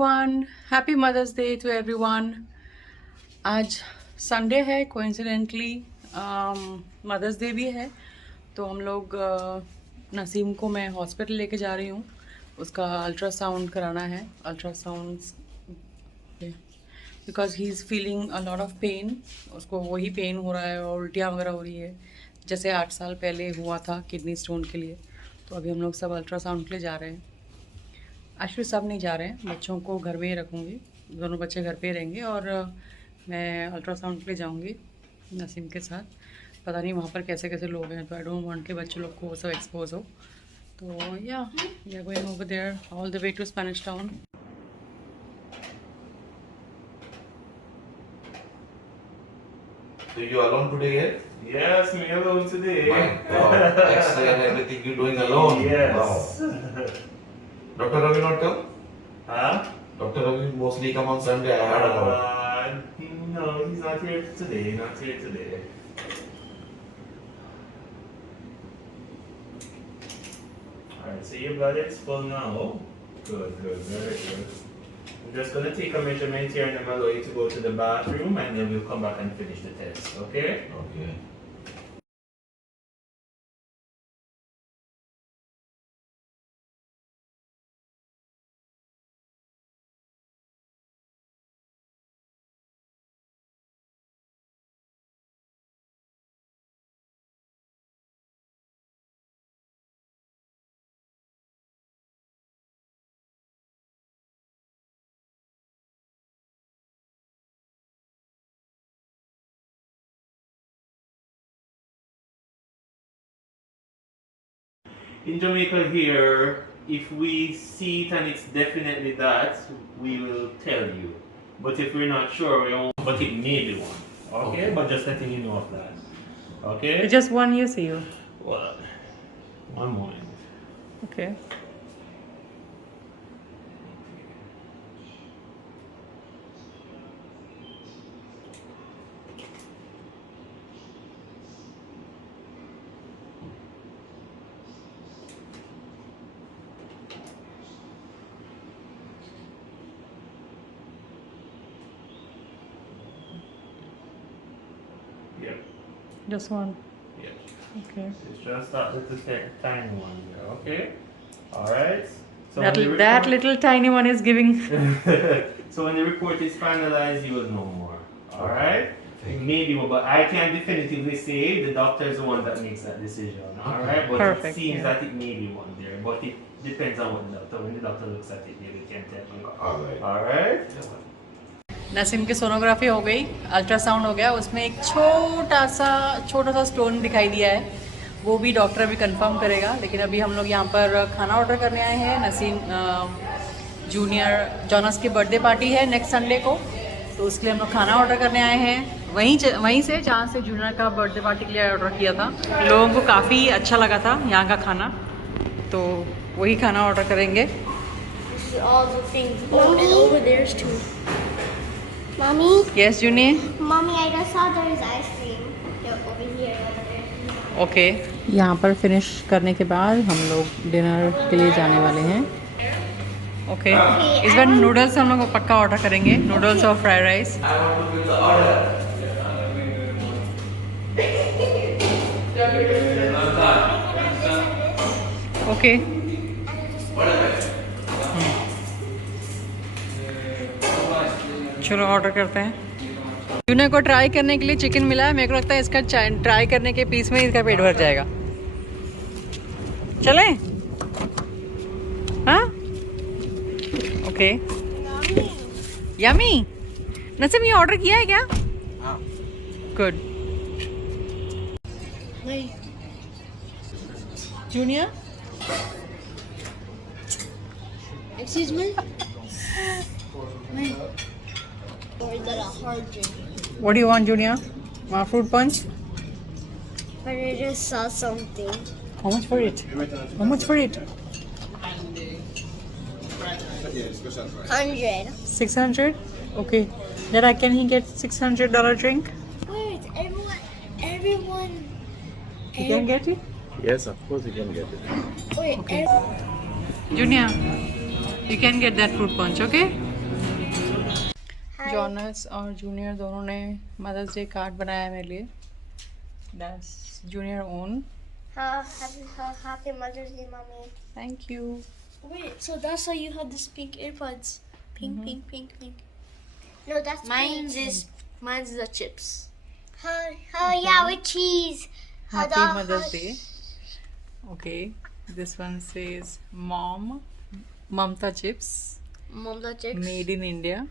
everyone, happy Mother's Day to everyone. आज Sunday है, coincidentally mother's day भी है। तो हम लोग नसीम को मैं हॉस्पिटल लेके जा रही हूँ। उसका अल्ट्रासाउंड कराना है। Ultrasound because he is feeling a lot of pen. उसको वही पेन हो रहा है और उल्टियाँ वगैरह हो रही है जैसे 8 साल पहले हुआ था किडनी स्टोन के लिए। तो अभी हम लोग सब अल्ट्रासाउंड के लिए जा रहे हैं। एक्चुअली सब नहीं जा रहे हैं, बच्चों को घर में ही रखूँगी। दोनों बच्चे घर पे ही रहेंगे और मैं अल्ट्रासाउंड के लिए जाऊँगी नसीम के साथ। पता नहीं वहाँ पर कैसे कैसे लोग हैं, तो आई डोंट वांट के बच्चे लोग को वो सब एक्सपोज हो। तो या we are going over there all the way to Spanish town. So you alone today yet? Yes, me alone today. My God, X-ray and everything you doing alone? Yes. Wow. Dr. Ravi not come? Huh? Dr. Ravi mostly come on Sunday. I heard about. No, he's not here today. Not here today. Alright, so your blood is full now. Good, very good. I'm just gonna take a measurement here and I'm allow you to go to the bathroom and then we'll come back and finish the test, okay? Okay. In Jamaica here, if we see it and it's definitely that, we will tell you. But if we're not sure, we won't. But it may be one. Okay? But just letting you know of that. Okay? Just one year see you. Well, one moment. Okay. Yep. Just one. Yep. Okay. It's just that little tiny one there. Okay? Alright? So That little tiny one is giving. so when the report is finalized, you will know more. Alright? Maybe, but I can't definitively say. The doctor is the one that makes that decision. Alright? But Perfect, it seems yeah. that it may be one there. But it depends on what the doctor, when the doctor looks at it, maybe can tell you. Alright. Alright? Naseem की sonography हो गई, ultrasound हो गया। उसमें एक छोटा सा stone दिखाई दिया है। वो भी डॉक्टर अभी कंफर्म करेगा। लेकिन अभी हम लोग यहाँ पर खाना ऑर्डर करने आए हैं। नसीम जूनियर जॉनस की बर्थडे पार्टी है नेक्स्ट संडे को, तो उसके लिए हम लोग खाना ऑर्डर करने आए हैं वहीं से जहाँ से जूनियर का बर्थडे पार्टी के लिए ऑर्डर किया था। लोगों को काफ़ी अच्छा लगा था यहाँ का खाना, तो वही खाना ऑर्डर करेंगे। All the things. Mommy, and over there's two. Mommy. Yes, Junior. Mommy, I just saw there's ice cream. Over here. Okay यहाँ पर फिनिश करने के बाद हम लोग डिनर के लिए जाने वाले हैं। ओके इस बार नूडल्स हम लोग पक्का ऑर्डर करेंगे, नूडल्स और fried rice. I want to give the order. Okay चलो ऑर्डर करते हैं। जूनियर को ट्राई करने के लिए चिकन मिला है। मेरे को लगता है इसका ट्राई करने के पीस में इसका पेट भर जाएगा। चले हाँ ओके यमी। नसीम ये ऑर्डर किया है क्या? Good. Junior Excuse me? Or is that a hard drink? What do you want, Junior? Want fruit punch? But I just saw something. How much for it? How much for it? 100. 600? Okay. Then I can he get $600 drink? Wait, everyone. You can get it? Yes, of course you can get it. Wait, Okay. Junior, you can get that fruit punch, okay? Jonas और junior दोनों ने mother's day card बनाया है मेरे लिए. That's junior own. Happy Mother's Day, mommy. Thank you. Wait, so that's why you have this pink earbuds. Pink, Mhm. pink, pink, pink. No, that's Mine's pink. is the chips. Yeah, with cheese. Happy Mother's Day. Okay. This one says mom. Mamta chips. Mom's chips. Made in India.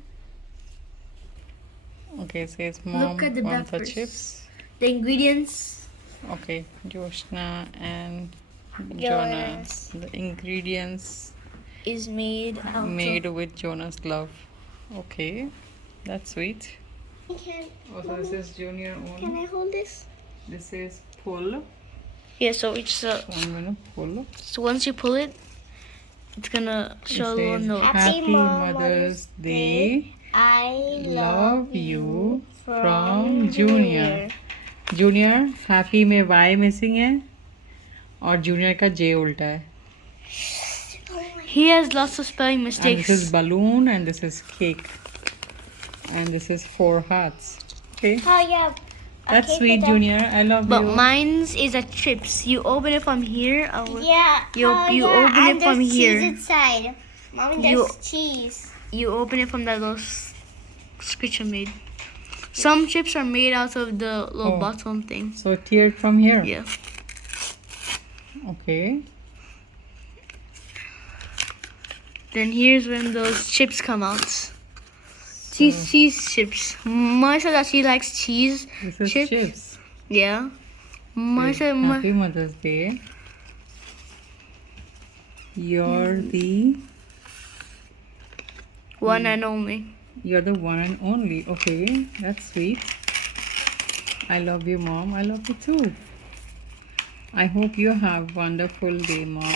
Okay, it says mom. Look at the back Mamta first. chips. The ingredients. Okay, Joshna and Jonas. Jonas. The ingredients Is made out made with Jonas glove. Okay, that's sweet. Can Also, this is junior own. I hold this? This is pull. Yeah, so it's So I'm gonna pull. so once you pull it, it's gonna It show a little says note. Happy Mother's Mother's Day. I Love you from Junior. Junior, happy में Y missing है और junior का J उल्टा है. He has lots of spelling And this mistakes. is balloon and this is cake. And this is 4 hearts. Okay. Oh yeah. That's Okay, sweet, but Junior. I love But you. mine's is a chips. You open it from here. Yeah. You open it and from there's here. cheese inside. Mommy, there's You- cheese. You open it from that little scritch I made. Some chips are made out of the little Oh. bottom thing. So tiered from here. Yeah. Okay. Then here's when those chips come out. Cheese chips. Mama said that she likes cheese. This is Chips. chips. Yeah. Mama Okay. said Happy Mother's Day. You're the one and only. You're the one and only. Okay, that's sweet. I love you, Mom. I love you too. I hope you have wonderful day, Mom.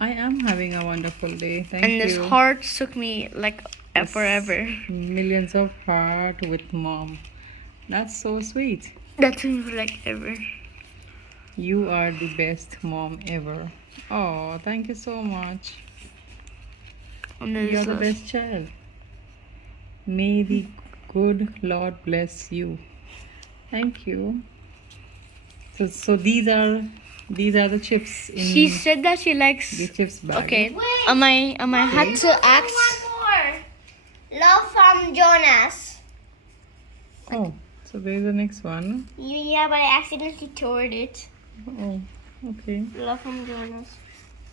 I am having a wonderful day. Thank And this you. heart took me like Yes. forever. Millions of heart with Mom. That's so sweet. That took me like ever. You are the best mom ever. Oh, thank you so much. And then You're the this best child. May the good Lord bless you. Thank you. So these are the chips in She said that she likes. the chips bag. Okay. Wait. Am I had to ask? One more. Love from Jonas. Oh, so there's the next one. Yeah, but I accidentally tore it. Oh, okay. Love from Jonas.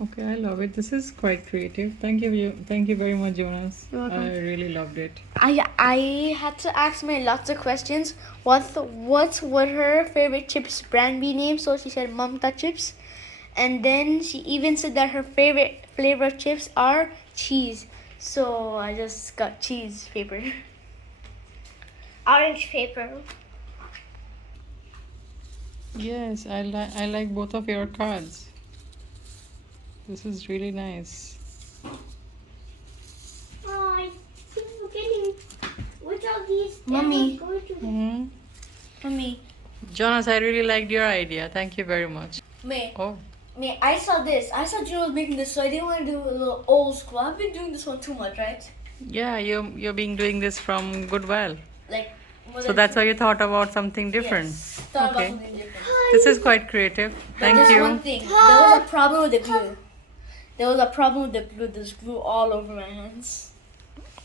Okay, I love it. This is quite creative. Thank you very much, Jonas. You're welcome. I really loved it. I had to ask my lots of questions. What would her favorite chips brand be named? So she said Mamta chips, and then she even said that her favorite flavor of chips are cheese. So I just got cheese paper. Orange paper. Yes, I like both of your cards. This is really nice. Oh, I keep forgetting which of these Mommy. is going to be. Hmm. Mommy, Jonas, I really liked your idea. Thank you very much. May, Oh, I saw this. I saw Juno was making this, so I didn't want to do a little old school. I've been doing this one too much, right? yeah, you're being doing this from Goodwill. Like. more So than- that's why you thought about something different. Yes, thought about Okay. something different. This is quite creative. Thank There's you. one thing. There was a problem with the glue. There's glue all over my hands.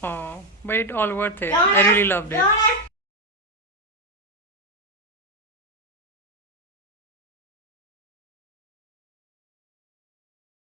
Oh, but it all worth it. I really loved it. Jonas,